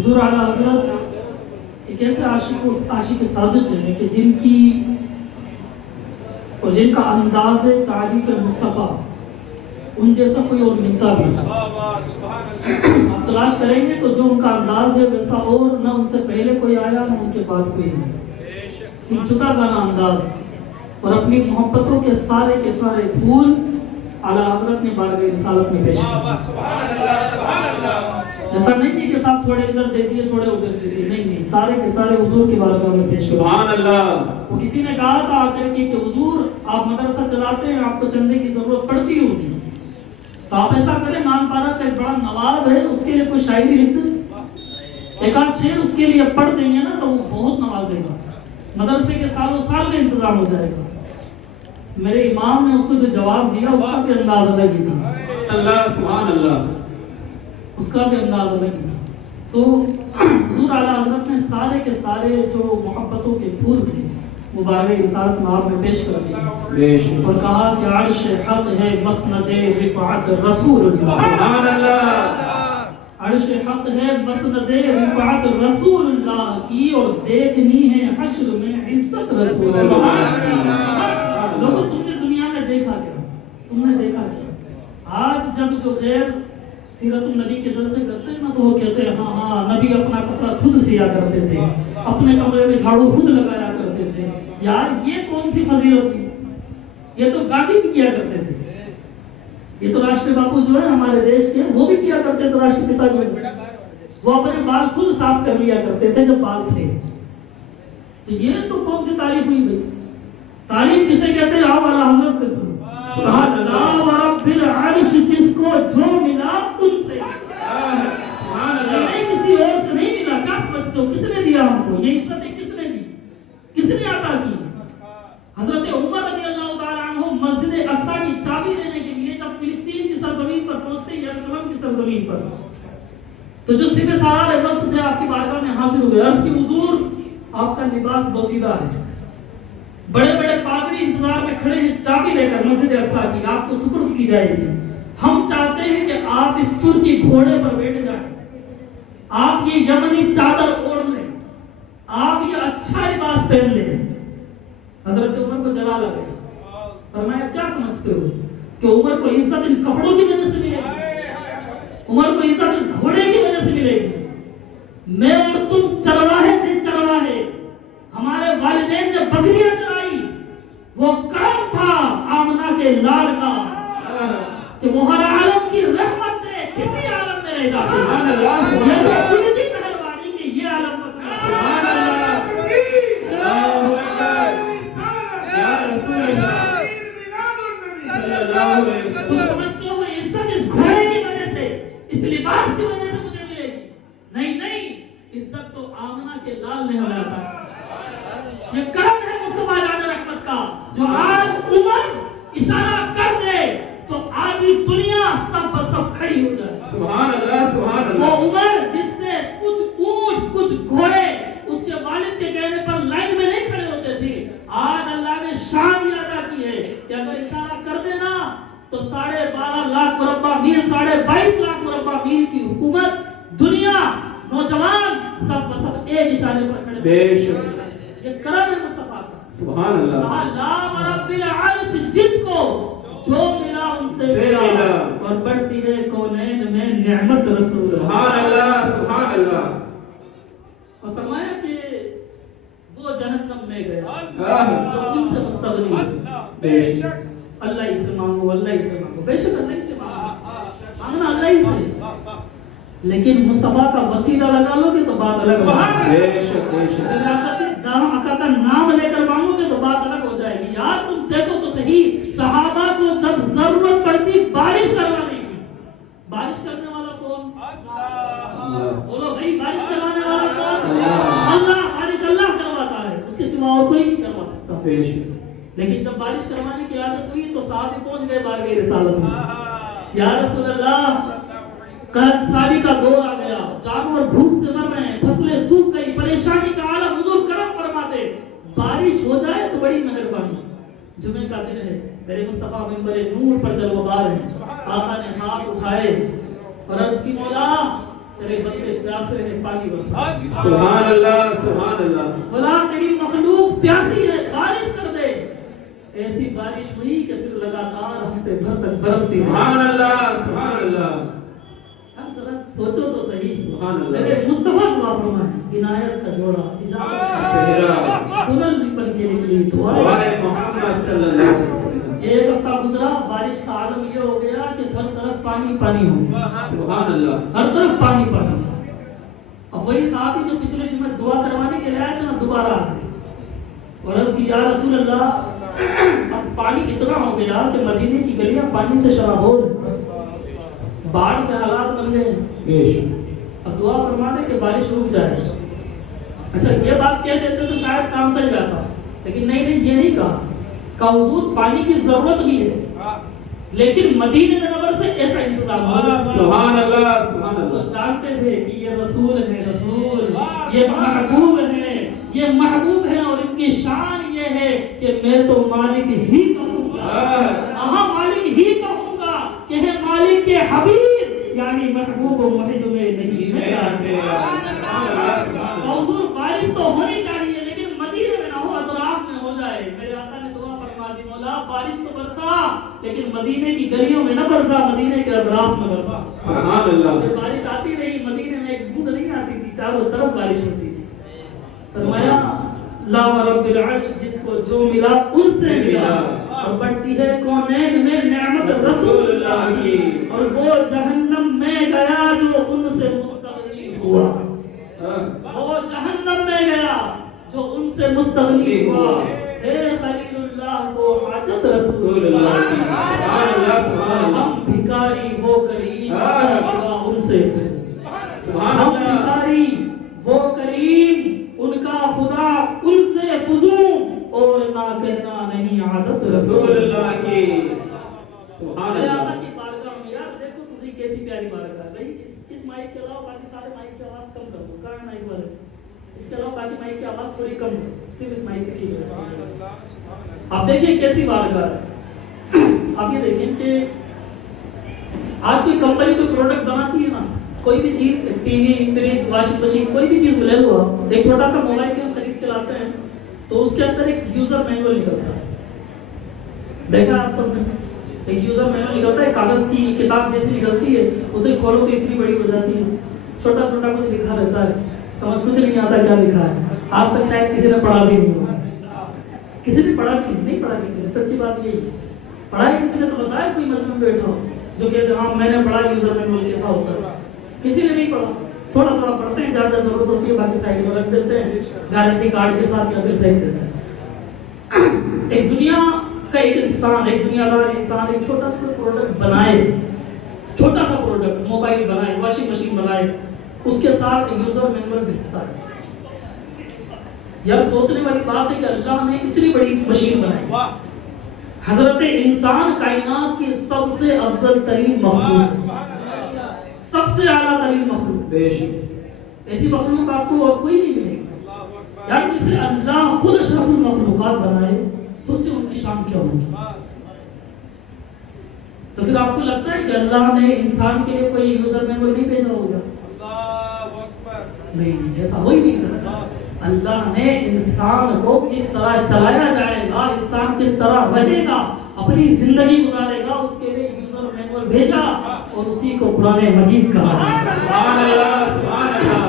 حضور اعلیٰ حضرت ایک ایسے عاشق صادق ہیں کہ جن کی اور جن کا انداز تعریف مصطفیٰ ان جیسا کوئی اور ملتا بھی آپ تلاش کریں گے تو جو ان کا انداز ہے ویسا اور نہ ان سے پہلے کوئی آیا نہ ان کے بعد کوئی نہیں. ایک جدا گانا انداز اور اپنی محبتوں کے سارے پھول اعلیٰ حضرت نے بارگاہ رسالت میں پیش کیے. ایسا نہیں ہے کہ صاحب تھوڑے ادھر دے دیے تھوڑے ادھر دے دیے, نہیں, سارے کے سارے حضور کی بارگاہ میں پیش کیے. سبحان اللہ. وہ کسی نے کہا تھا آ کر کے کہ حضور آپ مدرسہ چلاتے ہیں, آپ کو چندے کی ضرورت پڑتی ہوگی, تو آپ ایسا کریں نام پارا کا ایک بڑا نواب ہے اس کے لیے کوئی شاعری لکھ دیں, ایک آدھ شعر اس کے لیے پڑھ دیں گے نا تو وہ بہت نوازے گا, مدرسے کے سالوں سال کا انتظام ہو جائے گا. میرے امام نے اس کو جو جواب دیا اس کا بھی انداز الگ ہی تھا. اللہ سبحان اللہ. اس کا بھی انداز الگ ہی تھا. تو حضور اعلیٰ حضرت نے سارے کے سارے جو محبتوں کے پھول تھے وہ بارگاہ رسالت میں آپ میں پیش کر دیے اور کہا کہ عرش حق ہے مسند رفعت رسول اللہ. سبحان اللہ. عرش حق ہے مسند رفعت رسول اللہ کی اور دیکھنی ہے حشر میں عزت رسول اللہ. لوگوں تم نے دنیا میں دیکھا کیا, تم نے دیکھا کیا؟ آج جب جو غیر سیرت النبی کے درسے کرتے ہیں نا تو وہ کہتے ہیں ہاں نبی اپنا کپڑا خود سیا کرتے تھے, اپنے کمرے میں جھاڑو خود لگایا کرتے تھے. یار یہ کون سی فضیلت تھی؟ یہ تو گاندھی بھی کیا کرتے تھے, یہ تو راشٹر باپو جو ہے ہمارے دیش کے وہ بھی کیا کرتے تھے. راشٹر پتا جو ہے وہ اپنے بال خود صاف کر لیا کرتے تھے جب بال تھے. تو یہ تو کون سی تعریف ہوئی بھائی؟ تعریف کسے کہتے ہیں؟ آپ اعلیٰ حضرت سے سنو. سبحان اللہ و رب العرش جس کو جو ملا ان سے, سبحان اللہ. نہیں کسی اور سے نہیں ملا. کیا سمجھتے ہو کس نے دیا ہم کو؟ یہ عزت کس نے دی, کس نے عطا کی؟ حضرت عمر رضی اللہ تعالیٰ عنہ مسجد اقصی کی چابی لینے کے لیے جب فلسطین کی سرزمین پر پہنچتے ہیں, یروشلم کی سرزمین پر, تو جو سپہ سالار وقت تھے آپ کی بارگاہ میں حاضر ہوئے. عرض کی حضور آپ کا لباس بوسیدہ ہے, بڑے بڑے پادری انتظار میں کھڑے ہیں چابی لے کر مسجد اقصی کی, آپ کو سپرد کی جائے گی. ہم چاہتے ہیں کہ آپ اس ترکی گھوڑے پر بیٹھ جائیں, آپ یہ یمنی چادر اوڑھ لیں, آپ یہ اچھا لباس پہن لیں. حضرت عمر کو جلال آ گیا. فرمایا کیا سمجھتے ہو کہ عمر کو عزت ان کپڑوں کی وجہ سے ملے گی؟ عمر کو عزت ان گھوڑے کی وجہ سے ملے گی؟ میں اور تم چرواہے تھے, چرواہے. ہمارے والدین نے بکریاں چرائی, وہ کرم تھا آمنہ کے لال کا کہ وہ ہر عالم کی رحمت ہے, کسی عالم میں رہ جاتے. سبحان اللہ. یہ تو خود ہی مہربانی کہ یہ عالم پسند ہے. سبحان اللہ. اللہ اکبر. یا رسول اللہ صلی اللہ علیہ تم وسلم. سمجھتے ہو عزت اس گھوڑے کی وجہ سے, اس لباس کی وجہ سے مجھے ملے گی؟ نہیں نہیں, عزت تو آمنہ کے لال نے ہمیں عطا کی. یہ کرم ہے مصطفیٰ جان رحمت کا, جو آج عمر اشارہ کر دے تو آدھی دنیا سب بسب کھڑی ہو جائے. سبحان اللہ. سبحان وہ اللہ. عمر جس سے کچھ اونٹ کچھ گھوڑے اس کے والد کے کہنے پر لائن میں نہیں کھڑے ہوتے تھے, آج اللہ نے شان یہ ادا کی ہے کہ اگر اشارہ کر دینا تو 12.5 لاکھ مربع میل, 22.5 لاکھ مربع میل کی حکومت, دنیا, نوجوان سب بسب ایک اشارے پر کھڑے. بے شک. یہ کرم ہے مصطفیٰ کا. سبحان اللہ. کہا لا رب العرش جس کو جو ملا ان سے ملا, اور بڑھتی ہے کونین میں نعمت رسول. سبحان اللہ. سبحان اللہ. اور فرمایا کہ وہ جہنم میں گیا جو آہ. ان سے مستغنی ہے. بے شک. اللہ ہی سے مانگو, اللہ ہی سے مانگو, بے شک اللہ ہی سے مانگو, مانگنا اللہ ہی سے, لیکن مصطفیٰ کا وسیلہ لگا لو گے تو بات الگ ہو جائے گی. بے شک. بے شک. آقا کا نام لے کر مانگو گے تو بات الگ ہو جائے گی. یار تم دیکھو تو صحیح, صحابہ کو جب ضرورت پڑتی بارش کروانے کی, بارش کرنے والا کون؟ اللہ. بولو بھائی, بارش کروانے والا کون؟ اللہ. بارش اللہ کرواتا ہے, اس کے سوا اور کوئی نہیں کروا سکتا. بے شک. لیکن جب بارش کروانے کی عادت ہوئی تو صحابہ پہنچ گئے بارگاہ رسالت میں. یا رسول اللہ, قحط سالی کا دور آ گیا, جانور بھوک سے مر رہے ہیں, فصلیں سوکھ گئی, پریشانی کا عالم, حضور کرم فرماتے, بارش ہو جائے تو بڑی مہربانی. جمعے کا دن ہے, میرے مصطفیٰ منبر نور پر جلوہ بار ہیں. آقا نے ہاتھ اٹھائے اور عرض کی مولا تیرے بندے پیاسے ہیں پانی برسا. سبحان اللہ سبحان اللہ. بلا تیری مخلوق پیاسی ہے بارش کر دے. ایسی بارش ہوئی کہ پھر لگاتار ہفتے بھر تک برستی. سبحان اللہ سبحان اللہ. سوچو تو صحیح. سبحان اللہ. میرے مصطفیٰ دعا فرمائے عنایت کا جوڑا اجازت صحیح. کنل بھی بن کے نکلی دعا. دعائے محمد صلی اللہ علیہ وسلم. ایک ہفتہ گزرا بارش کا عالم یہ ہو گیا کہ ہر طرف پانی پانی ہو گیا. سبحان اللہ. ہر طرف پانی پانی. اب وہی صحابی جو پچھلے جمعے دعا کروانے کے لیے آئے تھے نا دوبارہ آ گئے اور عرض کی یا رسول اللہ اب پانی اتنا ہو گیا کہ مدینے کی گلیاں پانی سے شراب ہو رہی. باڑھ سے حالات بن گئے. اب دعا فرما دے کہ بارش رک جائے. اچھا یہ بات کہہ دیتے تو شاید کام چل جاتا لیکن نہیں یہ نہیں کہا حضور پانی کی ضرورت بھی ہے لیکن مدینہ منور سے ایسا انتظام ہو. سبحان اللہ سبحان اللہ. جانتے تھے کہ یہ رسول ہے رسول یہ محبوب ہے اور ان کی شان یہ ہے کہ میں تو مالک ہی کہوں گا. مالک ہی کہوں گا کہ ہے مالک کے حبیب یعنی محبوب و محب میں نہیں ہے. حضور بارش تو ہونی چاہیے لیکن مدینے میں نہ ہو اطراف میں ہو جائے. میرے آقا نے دعا فرما دی مولا بارش تو برسا لیکن مدینے کی گلیوں میں نہ برسا مدینے کے اطراف میں برسا. سبحان اللہ. بارش آتی رہی مدینے میں ایک بوند نہیں آتی تھی چاروں طرف بارش ہوتی تھی. فرمایا لا رب العرش جس کو جو ملا ان سے ملا اور بڑھتی ہے کونین میں نعمت رسول اللہ کی اور وہ جہنم میں گیا جو ان سے مستغنی ہوا. وہ جہنم میں گیا جو ان سے مستغنی ہوا. اے خلیل اللہ کو حاجت رسول اللہ کی. ہم بھکاری وہ کریم ان سے. ہم بھکاری وہ کریم ان کا خدا ان سے فضوں اور نہ کہنا نہیں عادت رسول اللہ کی. سبحان اللہ. کی بارگاہ میں یار دیکھو تسی کیسی پیاری بارگاہ ہے بھائی. اس مائک کے علاوہ باقی سارے مائک کی آواز کم کر دو. کہاں مائک والے اس کے علاوہ باقی مائک کی آواز تھوڑی کم کرو صرف اس مائک کی ہے. آپ دیکھیں کیسی بارگاہ ہے. آپ یہ دیکھیں کہ آج کوئی کمپنی کوئی پروڈکٹ بناتی ہے نا کوئی بھی چیز T V fridge washing machine کوئی بھی چیز لے لو آپ ایک چھوٹا سا موبائل بھی ہم خرید کے لاتے ہیں تو اس کے اندر ایک یوزر مینول نکلتا ہے. دیکھا آپ سب نے ایک یوزر مینول نکلتا ہے کاغذ کی کتاب جیسی نکلتی ہے اسے کھولو تو اتنی بڑی ہو جاتی ہے. چھوٹا چھوٹا کچھ لکھا رہتا ہے سمجھ کچھ نہیں آتا کیا لکھا ہے. آج تک شاید کسی نے پڑھا بھی نہیں ہوا. کسی نے پڑھا بھی نہیں پڑھا کسی نے. سچی بات یہی ہے پڑھائی کسی نے تو بتایا کوئی مجمع میں بیٹھا ہو جو کہتے ہاں میں نے پڑھا یوزر مینول کیسا ہوتا ہے. کسی نے نہیں پڑھا. تھوڑا تھوڑا پڑھتے ہیں جہاں جہاں ضرورت ہوتی ہے باقی سائڈ میں رکھ دیتے ہیں گارنٹی کارڈ کے ساتھ یا پھر پھینک دیتے ہیں. ایک دنیا کا ایک انسان ایک دنیا دار انسان ایک چھوٹا سا پروڈکٹ بنائے چھوٹا سا پروڈکٹ موبائل بنائے واشنگ مشین بنائے اس کے ساتھ یوزر مینول بھیجتا ہے. یار سوچنے والی بات ہے کہ اللہ نے اتنی بڑی مشین بنائی. حضرت انسان کائنات کی سب سے افضل ترین مخلوق سب سے اعلیٰ ترین مخلوق. ایسی مخلوق آپ کو اور کوئی نہیں ملے گی یار جسے اللہ خود اشرف المخلوقات بنائے. سوچیں ان کی شان کیا ہوگی. تو پھر آپ کو لگتا ہے کہ اللہ نے انسان کے لیے کوئی یوزر مینول نہیں بھیجا ہوگا. نہیں ایسا ہو ہی نہیں سکتا. اللہ نے انسان کو کس طرح چلایا جائے گا انسان کس طرح رہے گا اپنی زندگی گزارے گا اس کے لیے یوزر مینول بھیجا اور اسی کو قرآن مجید کہا. سبحان اللہ سبحان اللہ.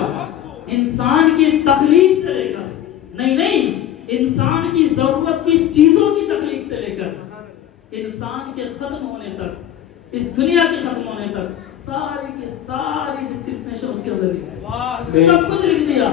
انسان کی تخلیق سے لے کر نہیں انسان کی ضرورت کی چیزوں کی تخلیق سے لے کر انسان کے ختم ہونے تک اس دنیا کے ختم ہونے تک ساری کی ساری ڈسکرپشن اس کے اندر لکھی. سب کچھ لکھ دیا.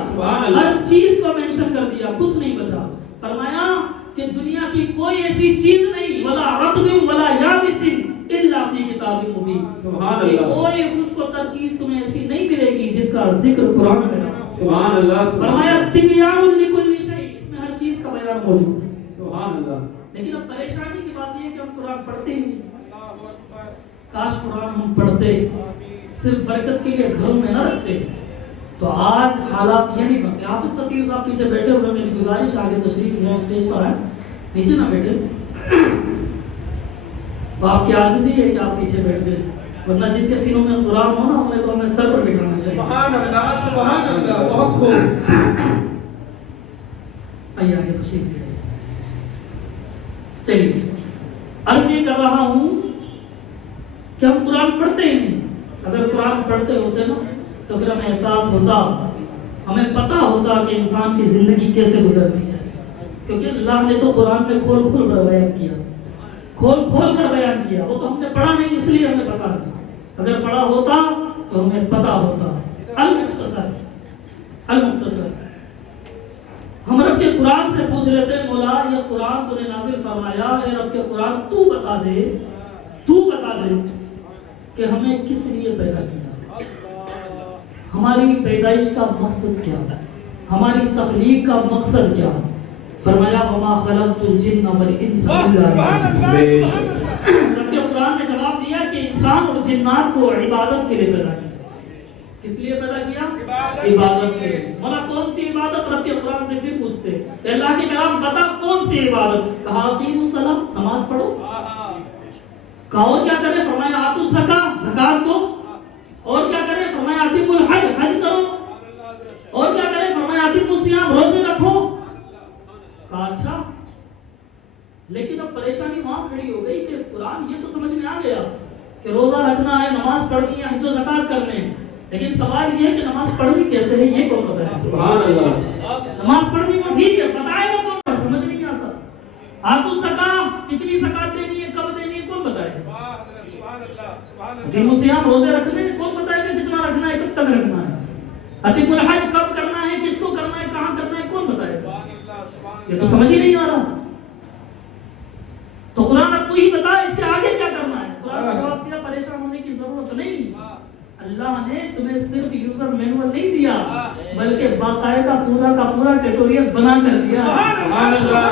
ہر چیز کو مینشن کر دیا کچھ نہیں بچا. فرمایا کہ دنیا کی کوئی ایسی چیز نہیں ولا رطب ولا یابس الا فی کتاب مبین. سبحان اللہ. کوئی خشک و تر چیز تمہیں ایسی نہیں ملے گی جس کا ذکر قرآن میں نہ. سبحان اللہ. فرمایا تبیان لکل شیء اس میں ہر چیز کا بیان موجود ہے. سبحان اللہ. لیکن اب پریشانی کی بات یہ ہے کہ ہم قرآن پڑھتے ہی نہیں. کاش قرآن ہم پڑھتے صرف برکت کے لیے گھروں میں نہ رکھتے تو آج حالات یہ نہیں بنتے. آپ اس تقیر صاحب پیچھے بیٹھے ہوئے میری گزارش آگے تشریف لیں اسٹیج پر آئیں نیچے نہ بیٹھے. تو آپ کی عاجزی ہے کہ آپ پیچھے بیٹھ گئے ورنہ جن کے سینوں میں قرآن ہو نا انہیں تو ہمیں سر پر بٹھانا چاہیے. سبحان اللہ بہت خوب. آئیے آگے تشریف لے آئیے. چلیے عرض یہ کر رہا ہوں کہ ہم قرآن پڑھتے ہیں. اگر قرآن پڑھتے ہوتے نا تو پھر ہمیں احساس ہوتا, ہمیں پتہ ہوتا کہ انسان کی زندگی کیسے گزرنی چاہیے. کیونکہ اللہ نے تو قرآن میں کھول کھول کر بیان کیا, کھول کھول کر بیان کیا. وہ تو ہم نے پڑھا نہیں اس لیے ہمیں پتہ نہیں. اگر پڑھا ہوتا تو ہمیں پتہ ہوتا. المختصر ہم رب کے قرآن سے پوچھ لیتے ہیں, مولا یہ قرآن تو نے نازل فرمایا, اے رب کے قرآن تو بتا دے کہ ہمیں کس لیے پیدا کیا, ہماری پیدائش کا مقصد کیا, ہماری تخلیق کا مقصد کیا. فرمایا وما خلقت الجن والانس الا ليعبدون. رب کے قرآن نے جواب دیا کہ انسان اور جنات کو عبادت کے لیے پیدا کیا. کس لیے پیدا کیا؟ عبادت کے لیے. مولا کون سی عبادت؟ رب کے قرآن سے پھر پوچھتے کہ اللہ کے کلام بتا کون سی عبادت. کہا اقیموا الصلاۃ, نماز پڑھو. کہا اور کیا کرے؟ فرمایا آتوا الزکاۃ, زکات دو. اور کیا کرے؟ فرمایا اتموا الحج, حج کرو. اور کیا کرے؟ فرمایا اتموا الصیام, روزے رکھو. کہا اچھا, لیکن اب پریشانی وہاں کھڑی ہو گئی کہ قرآن یہ تو سمجھ میں آ گیا کہ روزہ رکھنا ہے, نماز پڑھنی ہے, حج و زکات کرنے ہیں, لیکن سوال یہ ہے کہ نماز پڑھنی کیسے ہے یہ کون بتائے؟ سبحان اللہ. نماز پڑھنی کو ٹھیک ہے, بتائے گا کون؟ سمجھ نہیں آتا. آتوا الزکاۃ, کتنی زکات دینی ہے, کب دینی ہے, کون بتائے گا؟ اتموا الصیام, روزے رکھنے ہیں, کون بتائے گا کتنا رکھنا ہے, کب تک رکھنا ہے. اتموا الحج, کب کرنا ہے, کس کو کرنا ہے, کہاں کرنا ہے, کون بتائے گا؟ یہ تو سمجھ ہی نہیں آ رہا. تو قرآن اب تو ہی بتا اس سے آگے کیا کرنا ہے. قرآن نے جواب دیا پریشان ہونے کی ضرورت نہیں. اللہ نے تمہیں صرف یوزر مینول نہیں دیا بلکہ باقاعدہ پورا کا پورا ٹیٹوریل بنا کر دیا. سبحان اللہ.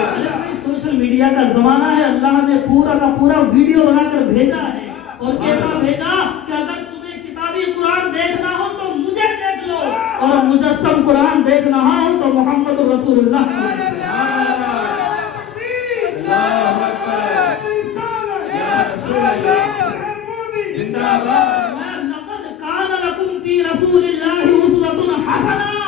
سوشل میڈیا کا زمانہ ہے, اللہ نے پورا کا پورا ویڈیو بنا کر بھیجا ہے. اور کیسا بھیجا کہ اگر تمہیں کتابی قرآن دیکھنا ہو تو مجھے دیکھ لو, اور مجسم قرآن دیکھنا ہو تو محمد رسول اللہ. رسول اللہ اسوۃ حسنہ.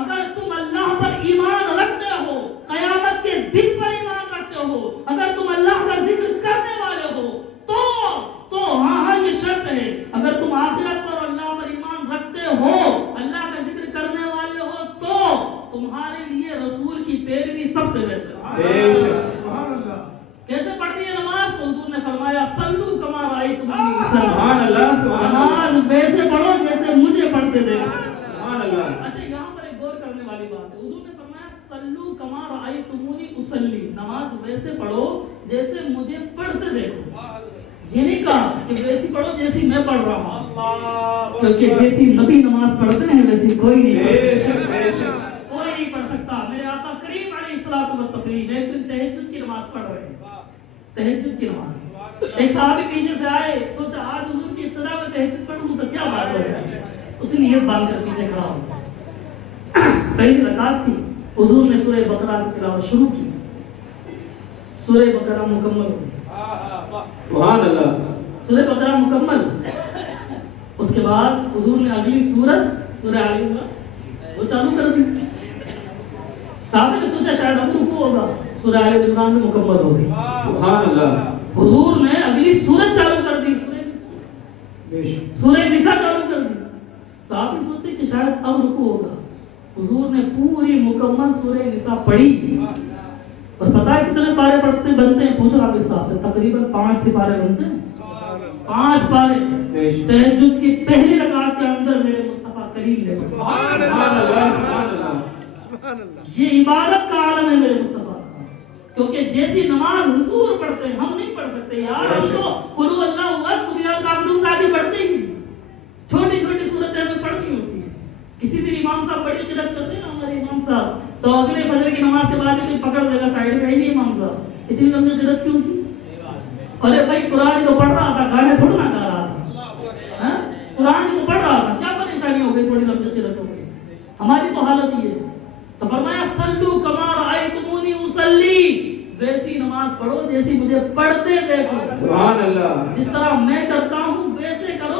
اگر تم اللہ پر ایمان رکھتے ہو, قیامت کے دن پر ایمان رکھتے ہو, اگر تم اللہ کا ذکر کرنے والے ہو تو ہاں یہ شرط ہے, اگر تم آخرت پر اللہ پر ایمان رکھتے ہو, اللہ کا ذکر کرنے والے ہو, تو تمہارے لیے رسول کی پیروی سب سے بہتر ہے. کیسے پڑھنی ہے نماز؟ تو حضور نے فرمایا صلو کما رأیتمونی اصلی. سبحان اللہ. نماز ویسے پڑھو جیسے مجھے پڑھتے دیکھو. سبحان اللہ. اچھا یہاں پر ایک غور کرنے والی بات ہے. حضور نے فرمایا صلو کما رأیتمونی اصلی, نماز ویسے پڑھو جیسے مجھے پڑھتے دیکھو. یہ نہیں کہا کہ ویسی پڑھو جیسی میں پڑھ رہا ہوں, کیونکہ جیسی نبی نماز پڑھتے ہیں ویسی کوئی نہیں کوئی نہیں پڑھ سکتا. میرے آقا کریم علیہ الصلوۃ والتسلیم ایک دن تہجد کی نماز پڑھ رہے ہیں, تہجد کی نماز. ایک صحابی پیچھے سے آئے, سوچا آج حضور کی ابتدا میں تہجد پڑھوں تو کیا بات ہو جائے. اس نے نیت باندھ کر پیچھے کھڑا ہو. پہلی رکعت تھی, حضور نے سورہ بقرہ کی تلاوت شروع کی. سورہ بقرہ مکمل ہو گئی. سبحان اللہ. سورہ بقرہ مکمل, اس کے بعد حضور نے اگلی سورت سورہ آل عمران وہ چالو کر دی. صحابہ نے سوچا شاید اب رکوع ہوگا, سورہ آل عمران میں مکمل ہو گئی. سبحان اللہ. حضور نے اگلی سورت چالو کر دی, سورہ نساء چالو کر دی. صحابہ سوچے کہ شاید اب رکوع ہوگا. حضور نے پوری مکمل سورہ نساء پڑھی. اور پتہ ہے کتنے پارے پڑھتے بنتے ہیں؟ پوچھو آپ اس حساب سے تقریباً 5 سپارے بنتے ہیں. 5 پارے تہجد کی پہلی رکعت کے اندر میرے مصطفیٰ کریم نے. سبحان اللہ. سبحان اللہ. یہ عبادت کا عالم ہے میرے مصطفیٰ, کیونکہ جیسی نماز حضور پڑھتے ہیں ہم نہیں پڑھ سکتے یار. ہم تو قل هو اللہ احد قل یا کافرون سے آگے پڑھتے ہی. چھوٹی چھوٹی صورتیں ہمیں پڑھنی ہوتی ہے. کسی دن امام صاحب بڑی قرات کرتے ہیں نا ہمارے امام صاحب, تو اگلے فجر کی نماز کے بعد کوئی پکڑ لے گا سائیڈ میں, نہیں امام صاحب اتنی لمبی قرات کیوں کی؟ ارے بھائی قرآن تو پڑھ رہا تھا, گانے تھوڑا نہ گا رہا تھا. قرآن تو پڑھ رہا تھا, کیا پریشانی ہو گئی تھوڑی لمبی قرات ہو گئی؟ ہماری تو حالت یہ ہے. تو فرمایا صلو کما رأیتمونی اصلی, ویسی نماز پڑھو جیسی مجھے پڑھتے دیکھو. سبحان اللہ. جس طرح میں کرتا ہوں ویسے کرو